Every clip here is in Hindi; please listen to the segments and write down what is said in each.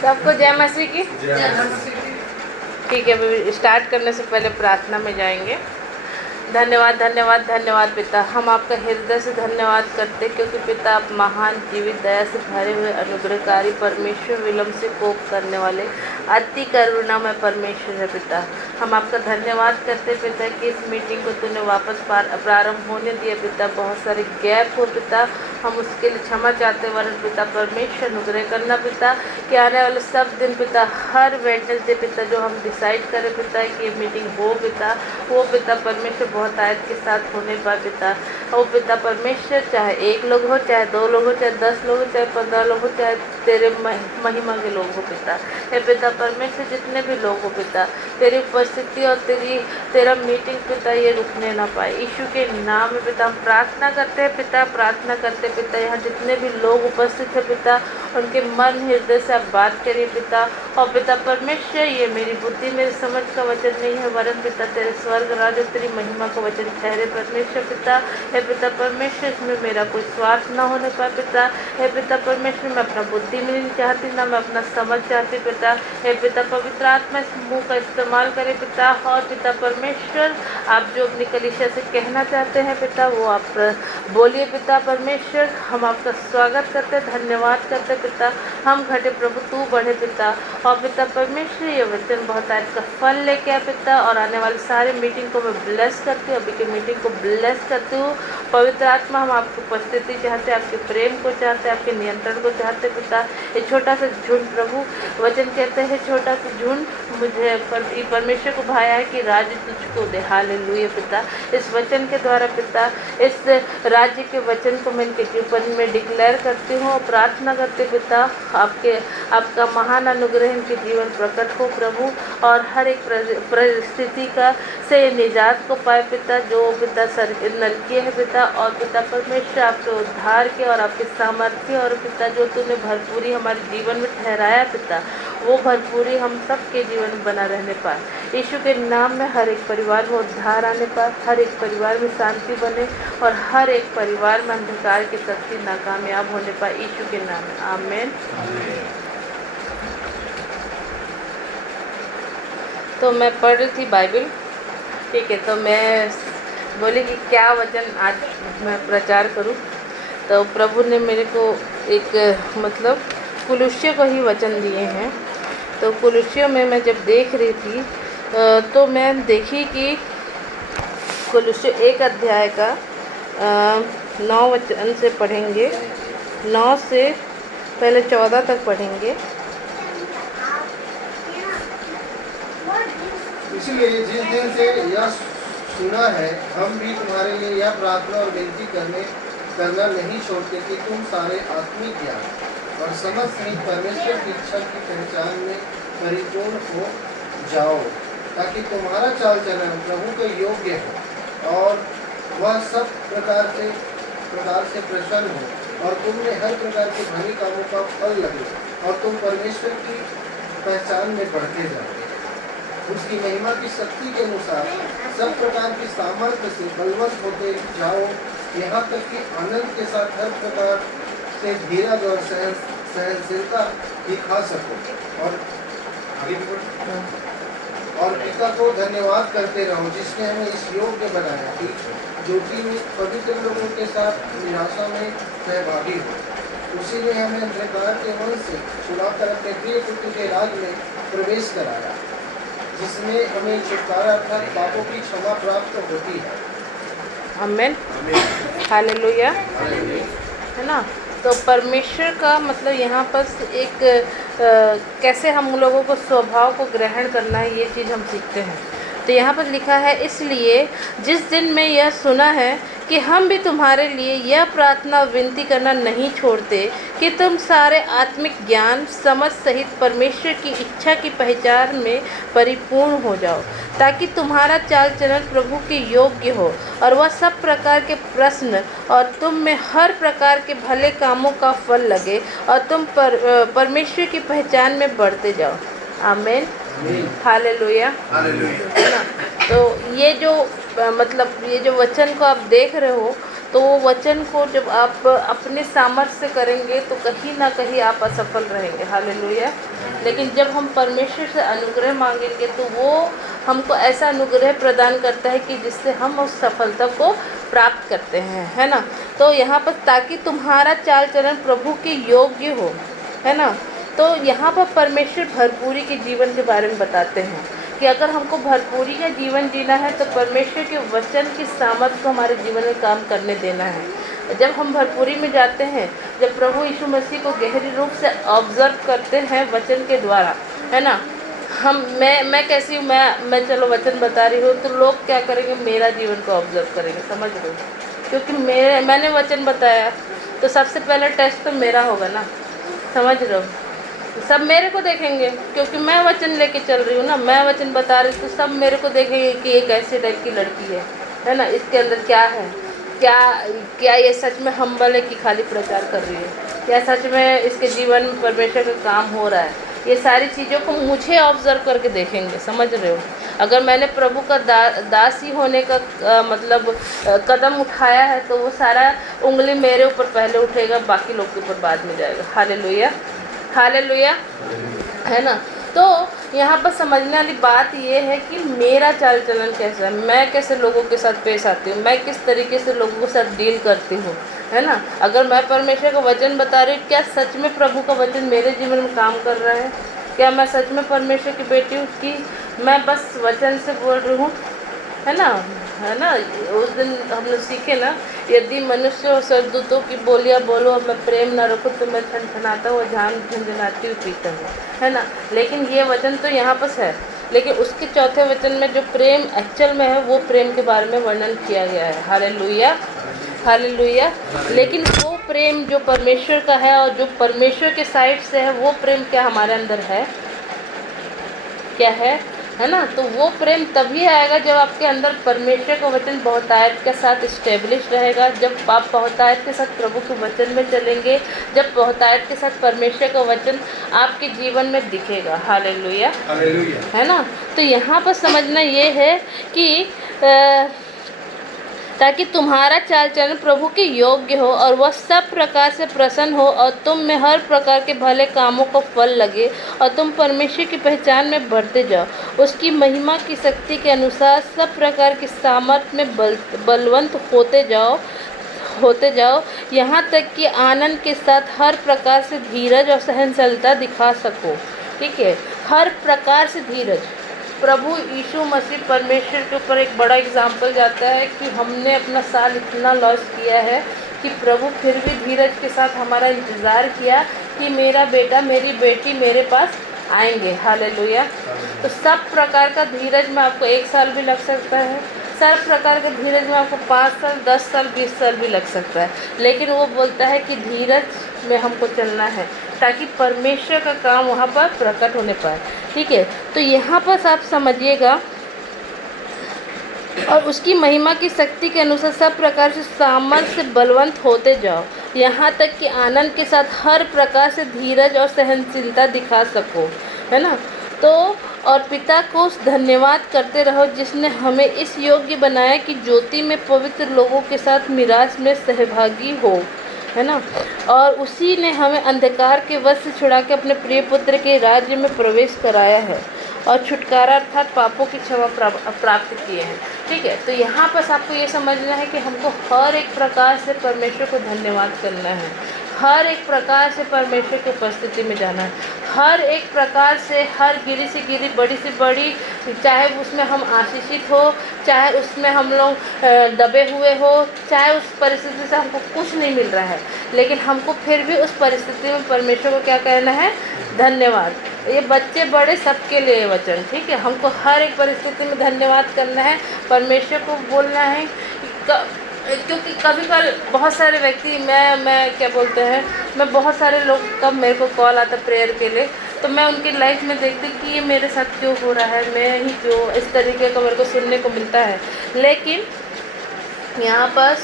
सबको जय मसीह की। ठीक है, अभी स्टार्ट करने से पहले प्रार्थना में जाएंगे। धन्यवाद धन्यवाद धन्यवाद पिता, हम आपका हृदय से धन्यवाद करते क्योंकि पिता आप महान जीवित दया से भरे हुए अनुग्रहकारी परमेश्वर, विलम्ब से कोप करने वाले अति करुणामय परमेश्वर है पिता। हम आपका धन्यवाद करते पिता कि इस मीटिंग को तूने वापस प्रारंभ होने दिया पिता। बहुत सारे गैप हो पिता, हम उसके लिए क्षमा चाहते वरन पिता परमेश्वर अनुग्रह करना पिता कि आने वाले सब दिन पिता, हर वेडनेसडे पिता जो हम डिसाइड करें पिता कि ये मीटिंग हो पिता, वो पिता परमेश्वर बहुत आयत के साथ होने पर पिता। वो पिता परमेश्वर चाहे 1 लोग हो, चाहे 2 लोग हो, चाहे 10 लोग हो, चाहे 15 लोग हो, चाहे तेरे महिमा के लोग हो पिता। हे पिता परमेश्वर जितने भी लोग हो पिता, तेरी उपस्थिति और तेरा मीटिंग पिता ये रुकने ना पाए। यीशु के नाम में पिता हम प्रार्थना करते हैं पिता, प्रार्थना करते पिता यहाँ जितने भी लोग उपस्थित है पिता, उनके मन हृदय से आप बात करिए पिता। और पिता परमेश्वर ये मेरी बुद्धि मेरी समझ का वचन नहीं है वरन पिता तेरे स्वर्ग राज और तेरी महिमा का वचन ठहरे परमेश्वर पिता। हे पिता परमेश्वर इसमें मेरा कोई स्वार्थ ना होने पाए पिता। हे पिता परमेश्वर मैं अपना बुद्धि में नहीं चाहती ना मैं अपना समझ चाहती पिता। हे पिता पवित्र आत्मा इस मुँह का इस्तेमाल करे पिता। और पिता परमेश्वर आप जो अपनी कलीसिया से कहना चाहते हैं पिता वो आप बोलिए पिता परमेश्वर। हम आपका स्वागत करते धन्यवाद करते पिता। हम घटे प्रभु तू बढ़े पिता। और पिता परमेश्वर ये वचन बहुत आज का फल लेके आए पिता। और आने वाली सारी मीटिंग को मैं ब्लेस करती हूँ, अभी की मीटिंग को ब्लेस करती हूँ। पवित्र आत्मा हम आपकी उपस्थिति चाहते, आपके प्रेम को चाहते, आपके नियंत्रण को चाहते पिता। ये छोटा सा झुंड प्रभु वचन कहते हैं, छोटा सा झुंड मुझे परमेश्वर को भाया है कि राज्य तुझको दे। हालेलुया पिता। इस वचन के द्वारा पिता इस राज्य के वचन को मैं इनके जीवन में डिक्लेयर करती हूँ और प्रार्थना करते पिता आपका महान अनुग्रह इनके जीवन प्रकट हो प्रभु। और हर एक परिस्थिति का से निजात को पाए पिता, जो पिता नरकीय है पिता। और पिता परमेश्वर आपके उद्धार के और आपके सामर्थ्य और पिता जो तूने भरपूरी हमारे जीवन में ठहराया पिता, वो भरपूरी हम सबके जीवन में बना रहने पाए। यीशु के नाम में हर एक परिवार में उद्धार आने पाए, हर एक परिवार में शांति बने और हर एक परिवार में अंधकार की शक्ति नाकामयाब होने पाए। यीशु के नाम में आमीन। तो मैं पढ़ रही थी बाइबल, ठीक है। तो मैं बोली कि क्या वचन आज मैं प्रचार करूं। तो प्रभु ने मेरे को एक मतलब कुलुस्सियों को ही वचन दिए हैं। तो कुलुस्सियों में मैं जब देख रही थी तो मैं देखी कि कुलुस्सियों 1 अध्याय का 9 वचन से पढ़ेंगे, 9 से पहले 14 तक पढ़ेंगे। इसलिए जिस दिन से यह सुना है हम भी तुम्हारे लिए यह प्रार्थना और विनती करना नहीं छोड़ते कि तुम सारे आत्मिक ज्ञान और समझ सहित परमेश्वर की इच्छा की पहचान में परिपूर्ण हो जाओ, ताकि तुम्हारा चाल चलन प्रभु के योग्य हो और वह सब प्रकार से प्रसन्न हो और तुमने हर प्रकार के धनी कामों का फल लगे और तुम परमेश्वर की पहचान में बढ़ते जाओ, उसकी महिमा की शक्ति के अनुसार सब प्रकार की सामर्थ्य से बलवंत होते जाओ, यहाँ तक कि आनंद के साथ हर प्रकार से धीरज और सहनशीलता दिखा सको और पिता को धन्यवाद करते रहो जिसने हमें इस योग्य बनाया कि ज्योति में पवित्र लोगों के साथ निराशा में सहभागी हो। उसी ने हमें अंधकार के मन से छुड़ाकर अपने प्रिय पुत्र के राज में प्रवेश कराया, जिसमें हमें छुटकारा अर्थात पापों की क्षमा प्राप्त होती है। आमीन, हालेलुया, है ना। तो परमेश्वर का मतलब यहाँ पर एक कैसे हम लोगों को स्वभाव को ग्रहण करना है, ये चीज़ हम सीखते हैं। तो यहाँ पर लिखा है, इसलिए जिस दिन में यह सुना है कि हम भी तुम्हारे लिए यह प्रार्थना विनती करना नहीं छोड़ते कि तुम सारे आत्मिक ज्ञान समझ सहित परमेश्वर की इच्छा की पहचान में परिपूर्ण हो जाओ, ताकि तुम्हारा चाल चलन प्रभु के योग्य हो और वह सब प्रकार के प्रश्न और तुम में हर प्रकार के भले कामों का फल लगे और तुम परमेश्वर की पहचान में बढ़ते जाओ। आमीन, हालेलुया, है ना। तो ये जो मतलब ये जो वचन को आप देख रहे हो, तो वो वचन को जब आप अपने सामर्थ्य से करेंगे तो कहीं ना कहीं आप असफल रहेंगे। हालेलुया। लेकिन जब हम परमेश्वर से अनुग्रह मांगेंगे तो वो हमको ऐसा अनुग्रह प्रदान करता है कि जिससे हम उस सफलता को प्राप्त करते हैं, है ना। तो यहाँ पर ताकि तुम्हारा चाल चलन प्रभु के योग्य हो, है ना। तो यहाँ पर परमेश्वर भरपूरी के जीवन के बारे में बताते हैं कि अगर हमको भरपूरी का जीवन जीना है तो परमेश्वर के वचन की सामर्थ्य को हमारे जीवन में काम करने देना है। जब हम भरपूरी में जाते हैं, जब प्रभु यीशु मसीह को गहरी रूप से ऑब्जर्व करते हैं वचन के द्वारा, है ना। मैं कैसी हूँ, मैं चलो वचन बता रही हूँ तो लोग क्या करेंगे, मेरा जीवन को ऑब्जर्व करेंगे, समझ रहे हो। क्योंकि मैंने वचन बताया तो सबसे पहले टेस्ट तो मेरा होगा ना, समझ रहे हो। सब मेरे को देखेंगे क्योंकि मैं वचन लेके चल रही हूँ ना, मैं वचन बता रही हूँ, तो सब मेरे को देखेंगे कि एक ऐसे टाइप की लड़की है ना, इसके अंदर क्या है, क्या ये सच में हम्बल है कि खाली प्रचार कर रही है, क्या सच में इसके जीवन में परमेश्वर का काम हो रहा है। ये सारी चीज़ों को मुझे ऑब्जर्व करके देखेंगे, समझ रहे हो। अगर मैंने प्रभु का दासी होने का मतलब कदम उठाया है तो वो सारा उंगली मेरे ऊपर पहले उठेगा, बाकी लोग के ऊपर बाद में जाएगा। हालेलुया, हालेलुया, है ना। तो यहाँ पर समझने वाली बात ये है कि मेरा चाल चलन कैसा है, मैं कैसे लोगों के साथ पेश आती हूँ, मैं किस तरीके से लोगों के साथ डील करती हूँ, है ना। अगर मैं परमेश्वर का वचन बता रही हूँ, क्या सच में प्रभु का वचन मेरे जीवन में काम कर रहा है, क्या मैं सच में परमेश्वर की बेटी हूँ कि मैं बस वचन से बोल रही हूँ, है ना। उस दिन हमने सीखे ना, यदि मनुष्य और स्वर्गदूतों की बोलियाँ बोलो और मैं प्रेम ना रखूँ तो मैं छनछनाता हुआ जान झंझनाती हुई पीता हूँ, है ना। लेकिन ये वचन तो यहाँ पर है, लेकिन उसके चौथे वचन में जो प्रेम एक्चुअल में है वो प्रेम के बारे में वर्णन किया गया है। Hallelujah, hallelujah. लेकिन वो प्रेम जो परमेश्वर का है और जो परमेश्वर के साइड से है, वो प्रेम क्या हमारे अंदर है, क्या है ना। तो वो प्रेम तभी आएगा जब आपके अंदर परमेश्वर का वचन बहुतायत के साथ इस्टेब्लिश रहेगा, जब आप बहुतायत के साथ प्रभु के वचन में चलेंगे, जब बहुतायत के साथ परमेश्वर का वचन आपके जीवन में दिखेगा। हालेलुया, हालेलुया, है ना। तो यहाँ पर समझना ये है कि ताकि तुम्हारा चाल चलन प्रभु के योग्य हो और वह सब प्रकार से प्रसन्न हो और तुम में हर प्रकार के भले कामों को फल लगे और तुम परमेश्वर की पहचान में बढ़ते जाओ, उसकी महिमा की शक्ति के अनुसार सब प्रकार की सामर्थ्य में बलवंत होते जाओ, यहाँ तक कि आनंद के साथ हर प्रकार से धीरज और सहनशीलता दिखा सको। ठीक है, हर प्रकार से धीरज। प्रभु यीशु मसीह परमेश्वर के ऊपर एक बड़ा एग्जाम्पल जाता है कि हमने अपना साल इतना लॉस किया है कि प्रभु फिर भी धीरज के साथ हमारा इंतज़ार किया कि मेरा बेटा मेरी बेटी मेरे पास आएंगे। हालेलुया। तो सब प्रकार का धीरज में आपको 1 साल भी लग सकता है, सब प्रकार के धीरज में आपको 5 साल 10 साल 20 साल भी लग सकता है, लेकिन वो बोलता है कि धीरज में हमको चलना है ताकि परमेश्वर का काम वहाँ पर प्रकट होने पाए। ठीक है, तो यहाँ पर आप समझिएगा, और उसकी महिमा की शक्ति के अनुसार सब प्रकार से सामर्थ्य से बलवंत होते जाओ, यहाँ तक कि आनंद के साथ हर प्रकार से धीरज और सहनशीलता दिखा सको, है ना। तो और पिता को धन्यवाद करते रहो जिसने हमें इस योग्य बनाया कि ज्योति में पवित्र लोगों के साथ मिरास में सहभागी हो, है ना। और उसी ने हमें अंधकार के वश से छुड़ा के अपने प्रिय पुत्र के राज्य में प्रवेश कराया है और छुटकारा अर्थात पापों की क्षमा प्राप्त किए हैं। ठीक है, तो यहाँ पर आपको ये समझना है कि हमको हर एक प्रकार से परमेश्वर को धन्यवाद करना है, हर एक प्रकार से परमेश्वर की उपस्थिति में जाना है, हर एक प्रकार से, हर गिरी से गिरी, बड़ी से बड़ी, चाहे उसमें हम आशीषित हो, चाहे उसमें हम लोग दबे हुए हो, चाहे उस परिस्थिति से हमको कुछ नहीं मिल रहा है, लेकिन हमको फिर भी उस परिस्थिति में परमेश्वर को क्या कहना है, धन्यवाद। ये बच्चे बड़े सबके लिए वचन, ठीक है। हमको हर एक परिस्थिति में धन्यवाद करना है, परमेश्वर को बोलना है क्योंकि कभी कभार बहुत सारे व्यक्ति मैं क्या बोलते हैं, मैं बहुत सारे लोग का मेरे को कॉल आता प्रेयर के लिए, तो मैं उनकी लाइफ में देखती कि ये मेरे साथ क्यों हो रहा है, मैं ही क्यों, इस तरीके का मेरे को सुनने को मिलता है। लेकिन यहाँ पर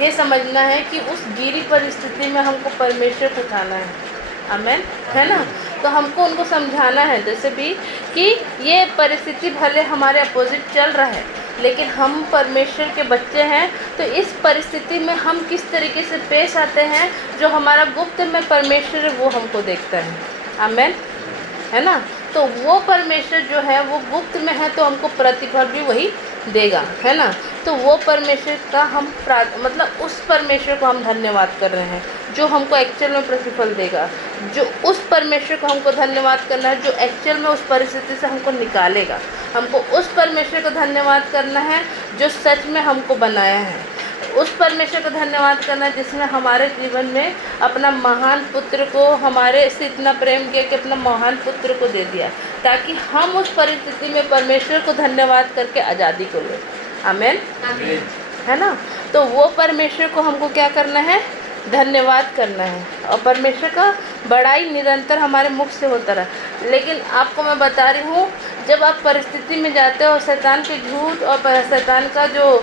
ये समझना है कि उस गिरी परिस्थिति में हमको परमेश्वर को उठाना है, आमेन, है ना। तो हमको उनको समझाना है जैसे भी कि ये परिस्थिति भले हमारे अपोजिट चल रहा है, लेकिन हम परमेश्वर के बच्चे हैं, तो इस परिस्थिति में हम किस तरीके से पेश आते हैं, जो हमारा गुप्त में परमेश्वर है वो हमको देखता है। आमेन, है ना। तो वो परमेश्वर जो है वो गुप्त में है, तो हमको प्रतिफल भी वही देगा, है ना। तो वो परमेश्वर का हम मतलब उस परमेश्वर को हम धन्यवाद कर रहे हैं जो हमको एक्चुअल में प्रतिफल देगा। जो उस परमेश्वर को हमको धन्यवाद करना है जो एक्चुअल में उस परिस्थिति से हमको निकालेगा। हमको उस परमेश्वर को धन्यवाद करना है जो सच में हमको बनाया है। उस परमेश्वर को धन्यवाद करना जिसने हमारे जीवन में अपना महान पुत्र को, हमारे से इतना प्रेम किया कि अपना महान पुत्र को दे दिया, ताकि हम उस परिस्थिति में परमेश्वर को धन्यवाद करके आज़ादी को लें। आमेन, है ना। तो वो परमेश्वर को हमको क्या करना है, धन्यवाद करना है, और परमेश्वर का बड़ाई निरंतर हमारे मुख से होता रहा। लेकिन आपको मैं बता रही हूँ, जब आप परिस्थिति में जाते हो, शैतान के झूठ और शैतान का जो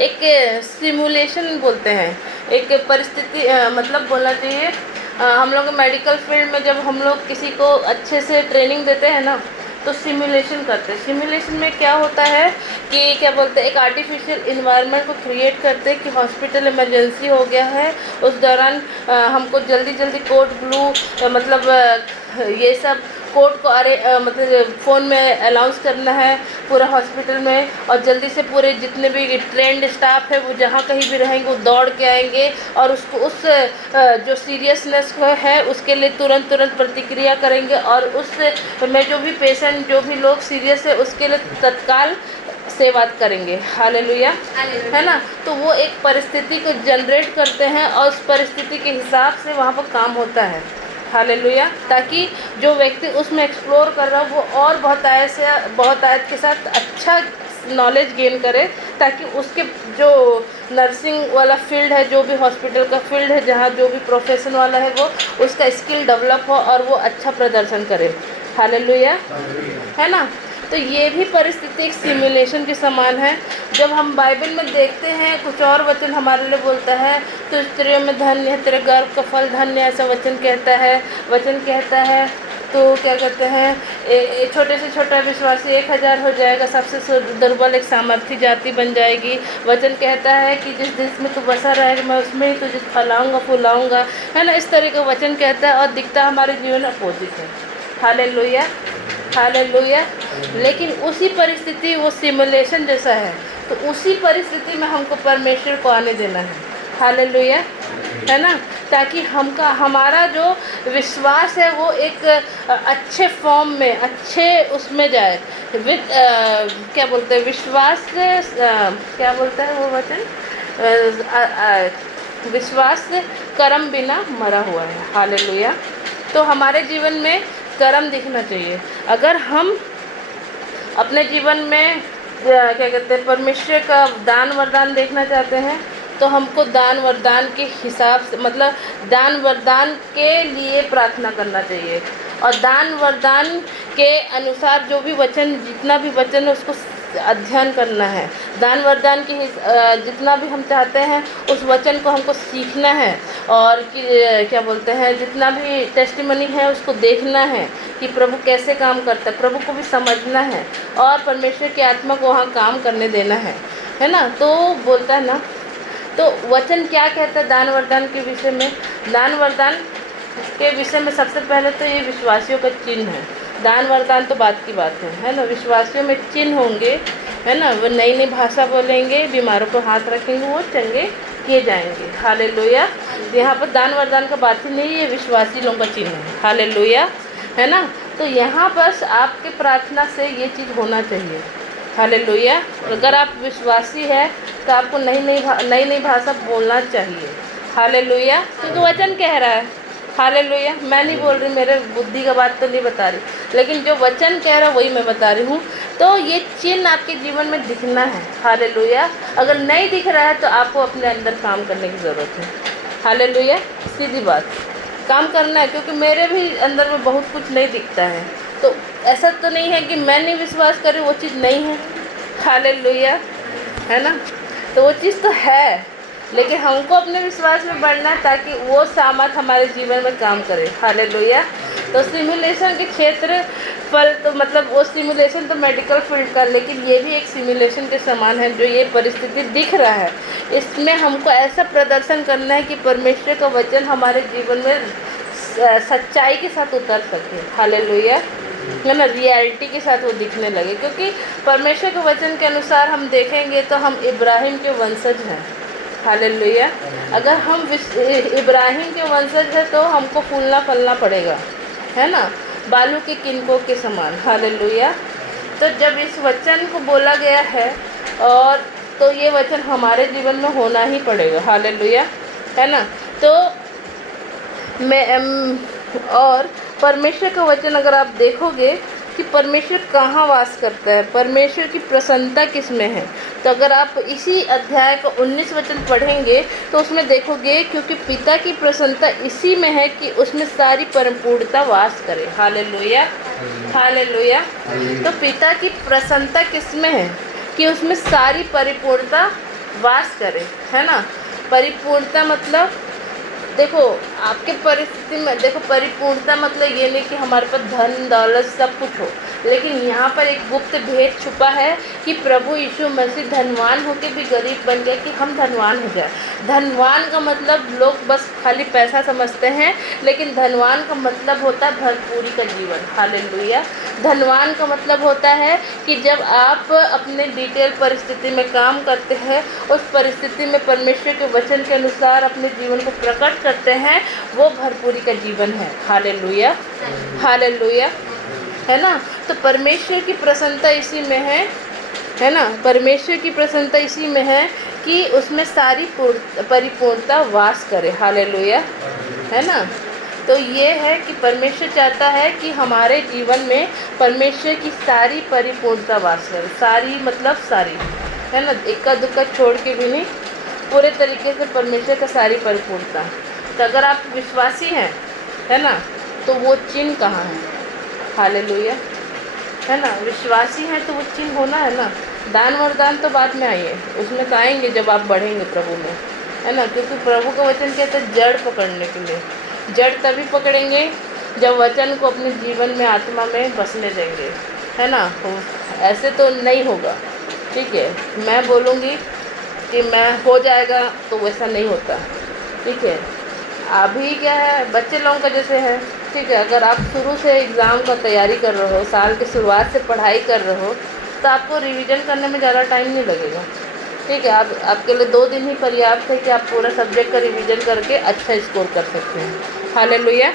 एक सिमुलेशन बोलते हैं, एक परिस्थिति मतलब बोलना चाहिए, हम लोग मेडिकल फील्ड में जब हम लोग किसी को अच्छे से ट्रेनिंग देते हैं ना, तो सिमुलेशन करते हैं। सिमुलेशन में क्या होता है कि क्या बोलते हैं, एक आर्टिफिशियल इन्वायरमेंट को क्रिएट करते हैं कि हॉस्पिटल इमरजेंसी हो गया है, उस दौरान हमको जल्दी जल्दी कोड ब्लू मतलब ये सब कोड को मतलब फ़ोन में अनाउंस करना है पूरा हॉस्पिटल में, और जल्दी से पूरे जितने भी ट्रेंड स्टाफ है वो जहाँ कहीं भी रहेंगे वो दौड़ के आएंगे और उसको उस जो सीरियसनेस है उसके लिए तुरंत प्रतिक्रिया करेंगे, और उस में जो भी पेशेंट जो भी लोग सीरियस है उसके लिए तत्काल सेवा करेंगे। हालेलुया, है ना। तो वो एक परिस्थिति को जनरेट करते हैं और उस परिस्थिति के हिसाब से वहाँ पर काम होता है। हालेलुया, ताकि जो व्यक्ति उसमें एक्सप्लोर कर रहा है वो और बहुत आयत के साथ अच्छा नॉलेज गेन करे, ताकि उसके जो नर्सिंग वाला फील्ड है, जो भी हॉस्पिटल का फील्ड है, जहाँ जो भी प्रोफेशन वाला है वो उसका स्किल डेवलप हो और वो अच्छा प्रदर्शन करे। हालेलुया, है ना। तो ये भी परिस्थिति एक सिमुलेशन के समान है। जब हम बाइबल में देखते हैं कुछ और वचन हमारे लिए बोलता है, तो स्त्रियों में धन्य है तेरे गर्भ का फल, धन्य ऐसा वचन कहता है। तो क्या कहते हैं, छोटे से छोटा विश्वासी 1000 हो जाएगा, सबसे दुर्बल एक सामर्थी जाति बन जाएगी। वचन कहता है कि जिस देश में तू बसा रहेगा मैं उसमें ही तुझे फैलाऊँगा फुलाऊँगा, है ना। इस तरह का वचन कहता है और दिखता हमारे जीवन अपोजिट है। Hallelujah, hallelujah. लेकिन उसी परिस्थिति वो सिमुलेशन जैसा है, तो उसी परिस्थिति में हमको परमेश्वर को आने देना है। हालेलुया, है ना, ताकि हमारा जो विश्वास है वो एक अच्छे फॉर्म में, अच्छे उसमें जाए। क्या बोलते हैं, विश्वास से क्या बोलता है वो वचन, विश्वास से कर्म बिना मरा हुआ है। हालेलुया। तो हमारे जीवन में कर्म दिखना चाहिए। अगर हम अपने जीवन में क्या कहते हैं परमेश्वर का दान वरदान देखना चाहते हैं, तो हमको दान वरदान के हिसाब से, मतलब दान वरदान के लिए प्रार्थना करना चाहिए, और दान वरदान के अनुसार जो भी वचन, जितना भी वचन है उसको अध्ययन करना है। दान वरदान की जितना भी हम चाहते हैं उस वचन को हमको सीखना है, और क्या बोलते हैं, जितना भी टेस्टिमनी है उसको देखना है कि प्रभु कैसे काम करता है, प्रभु को भी समझना है, और परमेश्वर की आत्मा को वहाँ काम करने देना है ना। तो बोलता है ना, तो वचन क्या कहता है दान वरदान के विषय में। दान वरदान के विषय में सबसे पहले तो ये विश्वासियों का चिन्ह है। दान वरदान तो बात की बात है ना। विश्वासियों में चिन्ह होंगे, है ना। वो नई नई भाषा बोलेंगे, बीमारों पर हाथ रखेंगे, वो चंगे किए जाएंगे। हालेलुया। यहाँ पर दान वरदान का बात ही नहीं, ये विश्वासी लोगों का चिन्ह है। हालेलुया, है ना। तो यहाँ बस आपके प्रार्थना से ये चीज़ होना चाहिए। हालेलुया। अगर आप विश्वासी है तो आपको नई नई भाषा बोलना चाहिए। हालेलुया, क्योंकि वचन कह रहा है। हालेलुया। मैं नहीं बोल रही, मेरे बुद्धि का बात तो नहीं बता रही, लेकिन जो वचन कह रहा है वही मैं बता रही हूँ। तो ये चिन्ह आपके जीवन में दिखना है। हालेलुया। अगर नहीं दिख रहा है तो आपको अपने अंदर काम करने की ज़रूरत है। हालेलुया। सीधी बात, काम करना है, क्योंकि मेरे भी अंदर में बहुत कुछ नहीं दिखता है। तो ऐसा तो नहीं है कि मैं नहीं विश्वास करूँ वो चीज़ नहीं है। हालेलुया, है ना। तो वो चीज़ तो है, लेकिन हमको अपने विश्वास में बढ़ना है ताकि वो सामर्थ हमारे जीवन में काम करे। हालेलुया। तो सिमुलेशन के क्षेत्र फल तो मतलब वो सिमुलेशन तो मेडिकल फील्ड का, लेकिन ये भी एक सिमुलेशन के समान है। जो ये परिस्थिति दिख रहा है, इसमें हमको ऐसा प्रदर्शन करना है कि परमेश्वर का वचन हमारे जीवन में सच्चाई के साथ उतर सके। हालेलुया, है ना, रियलिटी के साथ वो दिखने लगे। क्योंकि परमेश्वर के वचन के अनुसार हम देखेंगे तो हम इब्राहिम के वंशज हैं। हालेलुया, अगर हम इब्राहिम के वंशज हैं तो हमको फूलना फलना पड़ेगा, है ना, बालू के किनकों के समान। हालेलुया, तो जब इस वचन को बोला गया है और तो ये वचन हमारे जीवन में होना ही पड़ेगा। हालेलुया, है ना। तो और परमेश्वर का वचन अगर आप देखोगे कि परमेश्वर कहाँ वास करता है, परमेश्वर की प्रसन्नता किस में है, तो अगर आप इसी अध्याय का 19 वचन पढ़ेंगे तो उसमें देखोगे क्योंकि पिता की प्रसन्नता इसी में है कि उसमें सारी परिपूर्णता वास करे। Hallelujah, hallelujah. तो पिता की प्रसन्नता किस में है कि उसमें सारी परिपूर्णता वास करे, है ना। परिपूर्णता मतलब देखो आपके परिस्थिति में, देखो परिपूर्णता मतलब ये नहीं कि हमारे पास धन दौलत सब कुछ हो, लेकिन यहाँ पर एक गुप्त भेद छुपा है कि प्रभु यीशु मसीह धनवान होकर भी गरीब बन गया कि हम धनवान हो जाए। धनवान का मतलब लोग बस खाली पैसा समझते हैं, लेकिन धनवान का मतलब होता है भरपूरी का जीवन। हालेलुया, धनवान का मतलब होता है कि जब आप अपने डिटेल परिस्थिति में काम करते हैं, उस परिस्थिति में परमेश्वर के वचन के अनुसार अपने जीवन को प्रकट करते हैं, वो भरपूरी का जीवन है। हालेलुया, हालेलुया, है ना। तो परमेश्वर की प्रसन्नता इसी में है ना, परमेश्वर की प्रसन्नता इसी में है कि उसमें सारी परिपूर्णता वास करे। हालेलुया, है ना। तो ये है कि परमेश्वर चाहता है कि हमारे जीवन में परमेश्वर की सारी परिपूर्णता वास करे। सारी मतलब सारी, है ना, इक्का दुक्का छोड़ के भी नहीं, पूरे तरीके से परमेश्वर का सारी परिपूर्णता। तो अगर आप विश्वासी हैं, है ना, तो वो चिन्ह कहाँ है। हालेलुया, है ना, विश्वासी हैं तो वो चिन्ह होना है ना। दान वरदान तो बाद में आइए, उसमें तो आएंगे जब आप बढ़ेंगे प्रभु में, है ना। क्योंकि प्रभु का वचन कहता है जड़ पकड़ने के लिए, जड़ तभी पकड़ेंगे जब वचन को अपने जीवन में आत्मा में बसने देंगे, है ना। ऐसे तो नहीं होगा, ठीक है। मैं बोलूँगी कि मैं हो जाएगा तो वैसा नहीं होता, ठीक है। अभी क्या है, बच्चे लोगों का जैसे है, ठीक है। अगर आप शुरू से एग्ज़ाम का तैयारी कर रहे हो, साल की शुरुआत से पढ़ाई कर रहे हो, तो आपको रिवीजन करने में ज़्यादा टाइम नहीं लगेगा, ठीक है। आप आपके लिए 2 दिन ही पर्याप्त है कि आप पूरा सब्जेक्ट का रिवीजन करके अच्छा स्कोर कर सकते हैं। हालेलुया,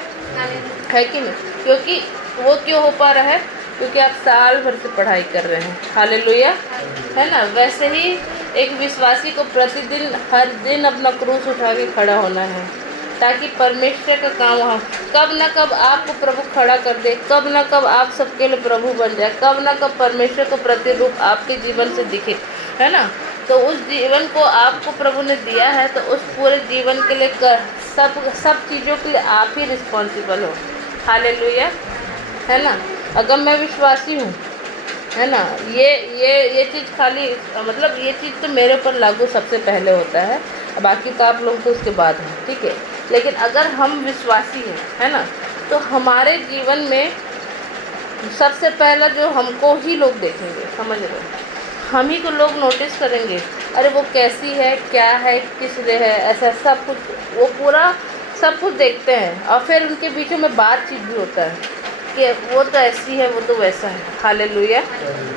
है कि नहीं। क्योंकि वो क्यों हो पा रहा है, क्योंकि आप साल भर से पढ़ाई कर रहे हैं। हालेलुया, है ना। वैसे ही एक विश्वासी को प्रतिदिन हर दिन अपना क्रूस उठा के खड़ा होना है, ताकि परमेश्वर का काम वहाँ कब ना कब आपको प्रभु खड़ा कर दे, कब ना कब आप सबके लिए प्रभु बन जाए, कब ना कब परमेश्वर का प्रतिरूप आपके जीवन से दिखे, है ना। तो उस जीवन को आपको प्रभु ने दिया है, तो उस पूरे जीवन के लिए सब चीज़ों के लिए आप ही रिस्पॉन्सिबल हो। हालेलुया, है ना। अगर मैं विश्वासी हूँ, है ना, ये चीज़ खाली मतलब ये चीज़ तो मेरे ऊपर लागू सबसे पहले होता है, बाकी तो आप लोग तो उसके बाद हैं, ठीक है। लेकिन अगर हम विश्वासी हैं, है ना, तो हमारे जीवन में सबसे पहला जो हमको ही लोग देखेंगे, समझ लो, हम ही को लोग नोटिस करेंगे, अरे वो कैसी है, क्या है, किस लिए है, ऐसा सब कुछ, वो पूरा सब कुछ देखते हैं। और फिर उनके बीचों में बातचीत भी होता है कि वो तो ऐसी है, वो तो वैसा है। हालेलुया,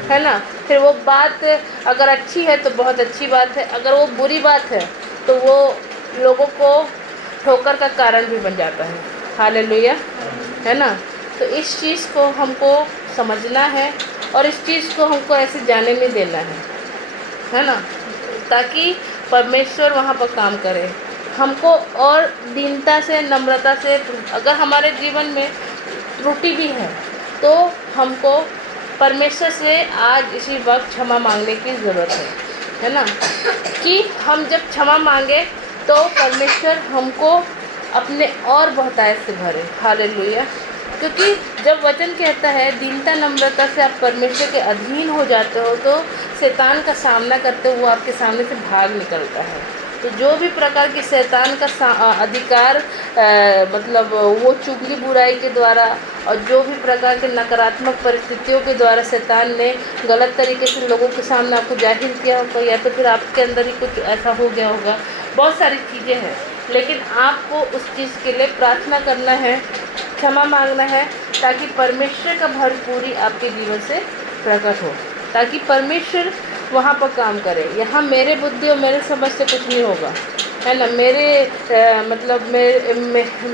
है ना। फिर वो बात अगर अच्छी है तो बहुत अच्छी बात है, अगर वो बुरी बात है तो वो लोगों को ठोकर का कारण भी बन जाता है। हालेलुया, है ना। तो इस चीज़ को हमको समझना है और इस चीज़ को हमको ऐसे जाने नहीं देना है ना, ताकि परमेश्वर वहाँ पर काम करे हमको। और दीनता से, नम्रता से, अगर हमारे जीवन में त्रुटि भी है तो हमको परमेश्वर से आज इसी वक्त क्षमा मांगने की ज़रूरत है ना। कि हम जब क्षमा मांगे तो परमेश्वर हमको अपने और बहुतायत से भरे। हालेलुया, क्योंकि जब वचन कहता है दीनता नम्रता से आप परमेश्वर के अधीन हो जाते हो, तो शैतान का सामना करते हुए आपके सामने से भाग निकलता है। तो जो भी प्रकार की शैतान का अधिकार मतलब वो चुगली बुराई के द्वारा और जो भी प्रकार के नकारात्मक परिस्थितियों के द्वारा शैतान ने गलत तरीके से लोगों के सामने आपको जाहिर किया होगा, या तो फिर आपके अंदर ही कुछ ऐसा हो गया होगा, बहुत सारी चीज़ें हैं। लेकिन आपको उस चीज़ के लिए प्रार्थना करना है, क्षमा मांगना है, ताकि परमेश्वर का भरपूरी आपके जीवन से प्रकट हो, ताकि परमेश्वर वहाँ पर काम करे। यहाँ मेरे बुद्धि और मेरे समझ से कुछ नहीं होगा, है ना। मतलब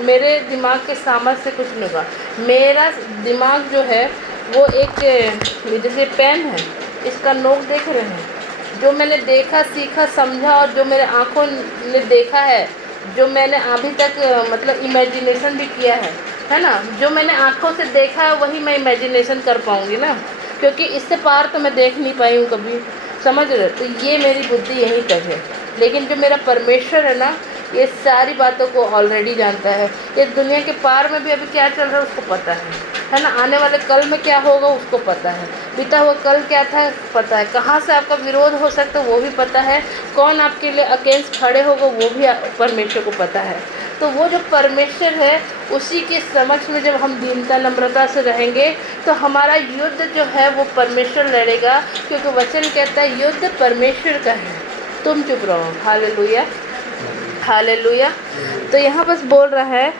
मेरे दिमाग के सामर्थ्य से कुछ नहीं होगा। मेरा दिमाग जो है वो एक जैसे पेन है, इसका नोक देख रहे हैं, जो मैंने देखा, सीखा, समझा और जो मेरे आँखों ने देखा है, जो मैंने अभी तक मतलब इमेजिनेशन भी किया है ना। जो मैंने आँखों से देखा है वही मैं इमेजिनेशन कर पाऊँगी ना, क्योंकि इससे पार तो मैं देख नहीं पाई हूँ कभी, समझ रहे। तो ये मेरी बुद्धि यहीं तक है। लेकिन जो मेरा परमेश्वर है ना, ये सारी बातों को ऑलरेडी जानता है। ये दुनिया के पार में भी अभी क्या चल रहा है उसको पता है ना। आने वाले कल में क्या होगा उसको पता है। बीता हुआ कल क्या था पता है। कहाँ से आपका विरोध हो सकता है वो भी पता है। कौन आपके लिए अगेंस्ट खड़े होगा वो भी परमेश्वर को पता है। तो वो जो परमेश्वर है उसी के समक्ष में जब हम दीनता नम्रता से रहेंगे तो हमारा युद्ध जो है वो परमेश्वर लड़ेगा, क्योंकि वचन कहता है युद्ध परमेश्वर का है, तुम चुप रहो। Hallelujah, hallelujah. तो यहाँ बस बोल रहा है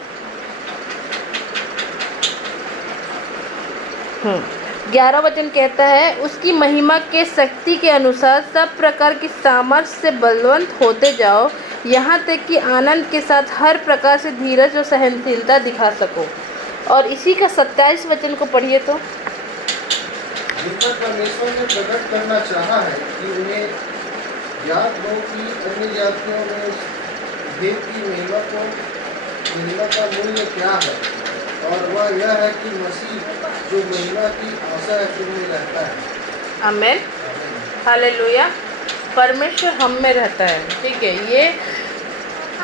11 वचन कहता है, उसकी महिमा के शक्ति के अनुसार सब प्रकार की सामर्थ्य से बलवंत होते जाओ, यहाँ तक कि आनंद के साथ हर प्रकार से धीरज और सहनशीलता दिखा सको। और इसी का 27 वचन को पढ़िए तो। जितना परमेश्वर ने प्रकट करना चाहा है कि उन्हें याद हो कि अन्य जातियों में उस भेद की महिमा का मूल्य क्या है, और वह यह है कि मसीह जो महिमा की आशा है तुम में रहता है। आमीन, हालेलुया। परमेश्वर हम में रहता है, ठीक है। ये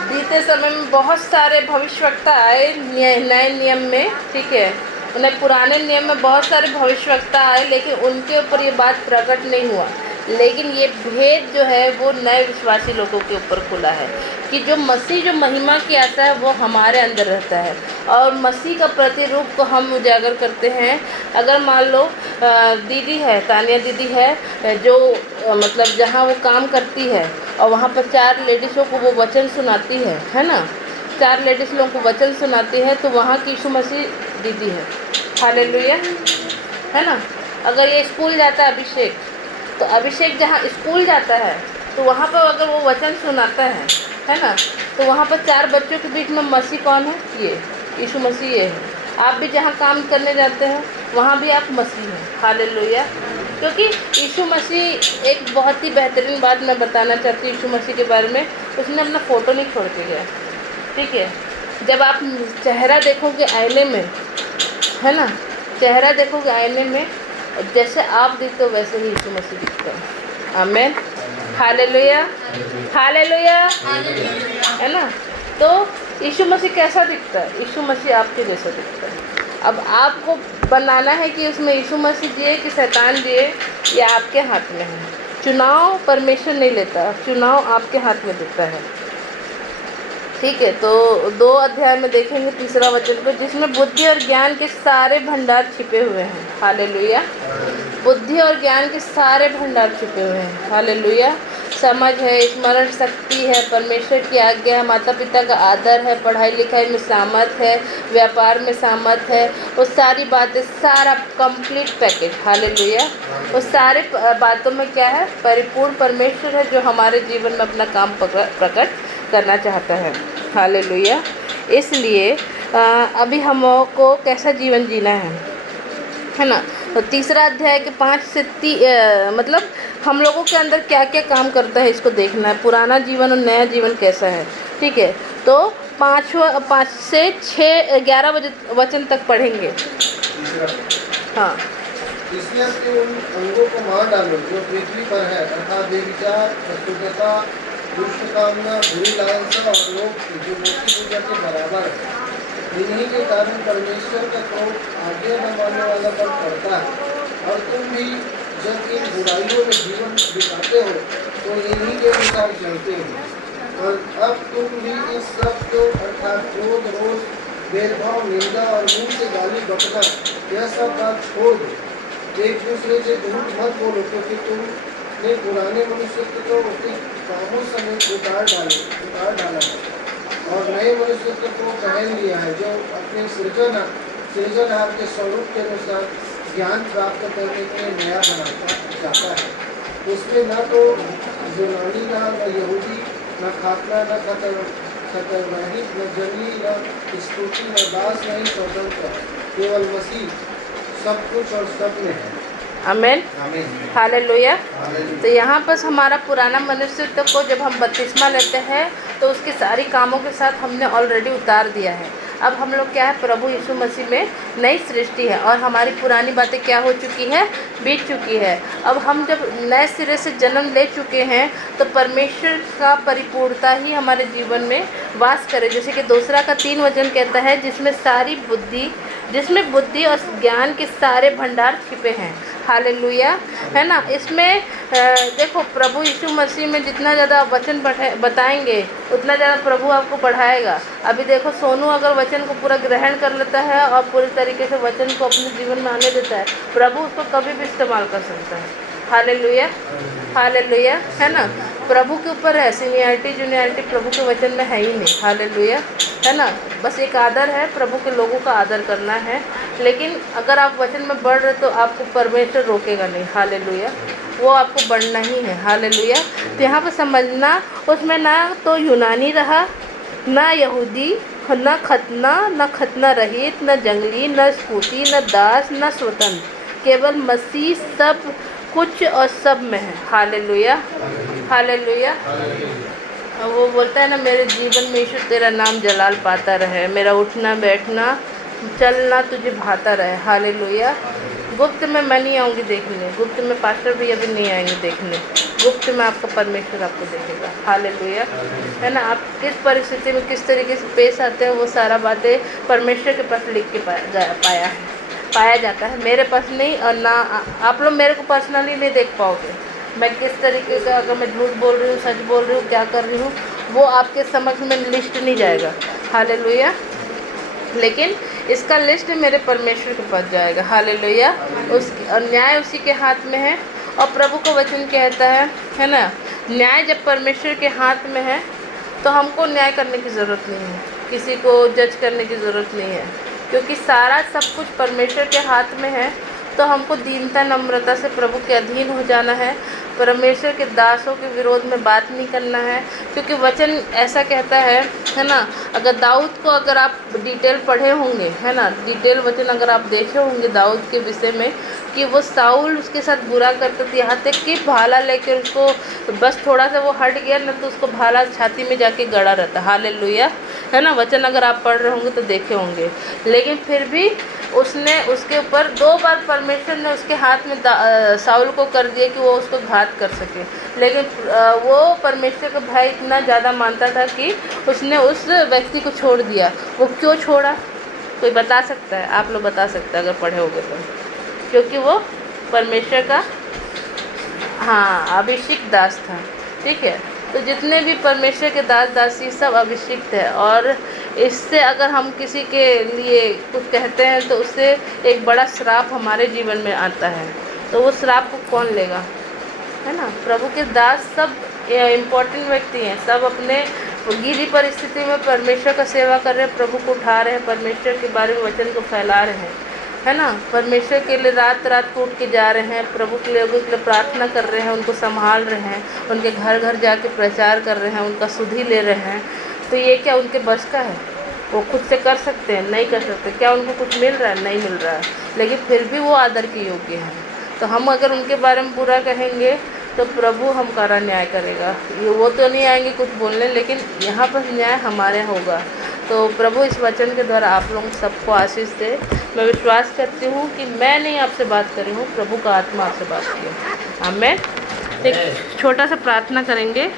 बीते समय में बहुत सारे भविष्यवक्ता आए नए नियम में, ठीक है। उन्हें पुराने नियम में बहुत सारे भविष्यवक्ता आए, लेकिन उनके ऊपर ये बात प्रकट नहीं हुआ। लेकिन ये भेद जो है वो नए विश्वासी लोगों के ऊपर खुला है कि जो मसीह जो महिमा की आशा है वो हमारे अंदर रहता है, और मसीह का प्रतिरूप को हम उजागर करते हैं। अगर मान लो दीदी है, तानिया दीदी है, जो मतलब जहाँ वो काम करती है और वहाँ पर 4 लेडीज़ों को वो वचन सुनाती है ना। 4 लेडीज़ लोगों को वचन सुनाती है, तो वहाँ की यीशु मसीह दीदी है। हालेलुया, है ना। अगर ये स्कूल जाता है अभिषेक, तो अभिषेक जहाँ स्कूल जाता है तो वहाँ पर अगर वो वचन सुनाता है ना, तो वहाँ पर 4 बच्चों के बीच में मसीह कौन है? ये यीशु मसीह ये है। आप भी जहाँ काम करने जाते हैं वहाँ भी आप मसीह हैं। हालेलुया। क्योंकि यीशु मसीह एक बहुत ही बेहतरीन बात मैं बताना चाहती हूँ यीशु मसीह के बारे में। उसने अपना फ़ोटो नहीं छोड़ के गया, ठीक है। जब आप चेहरा देखोगे आईने में, है ना, चेहरा देखोगे आईने में, जैसे आप दिखते हो वैसे ही यीशु मसीह दिखता है। आमीन, हालेलुया, हालेलुया, है ना। तो यीशु मसीह कैसा दिखता है? यीशु मसीह आपके जैसा दिखता है। अब आपको बनाना है कि उसमें यीशु मसीह जिए कि शैतान जिए, ये आपके हाथ में है। चुनाव परमेश्वर नहीं लेता, चुनाव आपके हाथ में देता है, ठीक है। तो 2 अध्याय में देखेंगे 3रा वचन को, जिसमें बुद्धि और ज्ञान के सारे भंडार छिपे हुए हैं। हालेलुया। बुद्धि और ज्ञान के सारे भंडार छिपे हुए हैं। हालेलुया। समझ है, स्मरण शक्ति है, परमेश्वर की आज्ञा है, माता पिता का आदर है, पढ़ाई लिखाई में सामर्थ है, व्यापार में सामर्थ है, वो सारी बातें, सारा कंप्लीट पैकेज। हालेलुया। उस सारे बातों में क्या है? परिपूर्ण परमेश्वर है जो हमारे जीवन में अपना काम प्रकट करना चाहता है। हालेलुया। इसलिए अभी हमको कैसा जीवन जीना है ना। तो 3रा अध्याय के 5 से मतलब हम लोगों के अंदर क्या क्या काम करता है इसको देखना है, पुराना जीवन और नया जीवन कैसा है, ठीक है। तो 5 से 11 वचन तक पढ़ेंगे। हाँ। इसलिए कि उन अंगों को मार डालो जो पृथ्वी पर है, अर्थात बेविचार, प्रस्तुतता, दुष्ट कामना, बुरी लालसा और लोग जो मूर्ति पूजा के बराबर है। इन्हीं के कारण परमेश्वर का क्रोध आज्ञा न मानने वाला बन पड़ता है। और तुम भी जब इन बुराइयों में जीवन बिताते हो तो इन्हीं के अनुसार चलते हो। और अब तुम भी इस सब को अर्थात क्रोध, रोष, भेदभाव, निंदा और मुंह से गाली बकना, यह सब बात छोड़ दो। एक दूसरे से झूठ मत बोलो, क्योंकि तुमने पुराने मनुष्य को उसके कामों समेत उतार डाला है और नए मनुष्य को पहन लिया है, जो अपने सृजनहार के स्वरूप के अनुसार ज्ञान प्राप्त करने के लिए नया बनाता जाता है। उसमें न तो यूनानी, न यहूदी, न खातना, न खतरवाही, न जंगली, न स्तुति, न दास, नहीं स्वतंत्र, केवल मसीह सब कुछ और सब में है। आमेन, आमीन। हालेलुया। हालेलुया। तो यहाँ पर हमारा पुराना मनुष्य को जब हम बपतिस्मा लेते हैं तो उसकी सारी कामों के साथ हमने ऑलरेडी उतार दिया है। अब हम लोग क्या है, प्रभु यीशु मसीह में नई सृष्टि है और हमारी पुरानी बातें क्या हो चुकी है, बीत चुकी है। अब हम जब नए सिरे से जन्म ले चुके हैं तो परमेश्वर का परिपूर्णता ही हमारे जीवन में वास करे। जैसे कि 2 का 3 वचन कहता है, जिसमें बुद्धि और ज्ञान के सारे भंडार छिपे हैं। हालेलुया, है ना। इसमें देखो, प्रभु यीशु मसीह में जितना ज़्यादा वचन बताएंगे उतना ज़्यादा प्रभु आपको बढ़ाएगा। अभी देखो, सोनू अगर वचन को पूरा ग्रहण कर लेता है और पूरी तरीके से वचन को अपने जीवन में आने देता है, प्रभु उसको कभी भी इस्तेमाल कर सकता है। हालेलुया, हालेलुया, है ना। प्रभु के ऊपर है, सीनियरिटी जूनियरिटी प्रभु के वचन में है ही नहीं। हालेलुया, है ना। बस एक आदर है, प्रभु के लोगों का आदर करना है। लेकिन अगर आप वचन में बढ़ रहे तो आपको परमेश्वर रोकेगा नहीं। हालेलुया, वो आपको बढ़ना ही है। हालेलुया। तो यहाँ पर समझना, उसमें ना तो यूनानी रहा, ना यहूदी, न खतना रहित, न जंगली, न स्कूती, न दास, न स्वतंत्र, केवल मसीह सब कुछ और सब में है। Hallelujah, hallelujah. वो बोलता है ना, मेरे जीवन में यीशु तेरा नाम जलाल पाता रहे, मेरा उठना बैठना चलना तुझे भाता रहे। हालेलुया। गुप्त में मैं नहीं आऊँगी देखने, गुप्त में पास्टर भी अभी नहीं आएंगे देखने, गुप्त में आपका परमेश्वर आपको देखेगा। हालेलुया, है ना। आप किस परिस्थिति में किस तरीके से पेश आते हैं, वो सारा बातें परमेश्वर के पास लिख के पाया जाता है। मेरे पास नहीं, और ना आप लोग मेरे को पर्सनली नहीं देख पाओगे। मैं किस तरीके का, अगर मैं झूठ बोल रही हूँ, सच बोल रही हूँ, क्या कर रही हूँ, वो आपके समझ में लिस्ट नहीं जाएगा। हालेलुया। लेकिन इसका लिस्ट मेरे परमेश्वर के पास जाएगा। हालेलुया। और न्याय उसी के हाथ में है। और प्रभु का वचन कहता है ना, न्याय जब परमेश्वर के हाथ में है तो हमको न्याय करने की ज़रूरत नहीं है, किसी को जज करने की ज़रूरत नहीं है, क्योंकि सारा सब कुछ परमेश्वर के हाथ में है। तो हमको दीनता नम्रता से प्रभु के अधीन हो जाना है, परमेश्वर के दासों के विरोध में बात नहीं करना है, क्योंकि वचन ऐसा कहता है ना। अगर दाऊद को अगर आप डिटेल पढ़े होंगे, है ना, डिटेल वचन अगर आप देखे होंगे दाऊद के विषय में, कि वो साउल उसके साथ बुरा करता था, यहाँ तक कि भाला लेकर उसको बस थोड़ा सा वो हट गया ना तो उसको भाला छाती में जाके गड़ा रहता। हालेलुया, है ना। वचन अगर आप पढ़ रहे होंगे तो देखे होंगे। लेकिन फिर भी उसने उसके ऊपर 2 बार परमेश्वर ने उसके हाथ में साउल को कर दिया कि वो उसको घात कर सके। लेकिन वो परमेश्वर का भाई इतना ज़्यादा मानता था कि उसने उस व्यक्ति को छोड़ दिया। वो क्यों छोड़ा, कोई बता सकता है? आप लोग बता सकते हैं अगर पढ़े होगे तो। क्योंकि वो परमेश्वर का अभिषिक्त दास था। ठीक है। तो जितने भी परमेश्वर के दास दासी सब अभिषिक्त है, और इससे अगर हम किसी के लिए कुछ कहते हैं तो उससे एक बड़ा श्राप हमारे जीवन में आता है। तो वो श्राप को कौन लेगा, है ना। प्रभु के दास सब इम्पोर्टेंट व्यक्ति हैं, सब अपने गिरी परिस्थिति में परमेश्वर का सेवा कर रहे हैं, प्रभु को उठा रहे हैं, परमेश्वर के बारे में वचन को फैला रहे हैं, है ना। परमेश्वर के लिए रात रात को उठ के जा रहे हैं, प्रभु के लोगों के लिए प्रार्थना कर रहे हैं, उनको संभाल रहे हैं, उनके घर घर जाके प्रचार कर रहे हैं, उनका सुधि ले रहे हैं। तो ये क्या उनके बस का है? वो खुद से कर सकते हैं? नहीं कर सकते। क्या उनको कुछ मिल रहा है? नहीं मिल रहा है। लेकिन फिर भी वो आदर के योग्य हैं। तो हम अगर उनके बारे में बुरा कहेंगे तो प्रभु हमारा न्याय करेगा। वो तो नहीं आएंगे कुछ बोलने, लेकिन यहाँ पर न्याय हमारे होगा। तो प्रभु इस वचन के द्वारा आप लोगों सबको आशीष दे। मैं विश्वास करती हूँ कि मैं नहीं आपसे बात करी हूँ, प्रभु का आत्मा आपसे बात की है। आमीन। एक छोटा सा प्रार्थना करेंगे।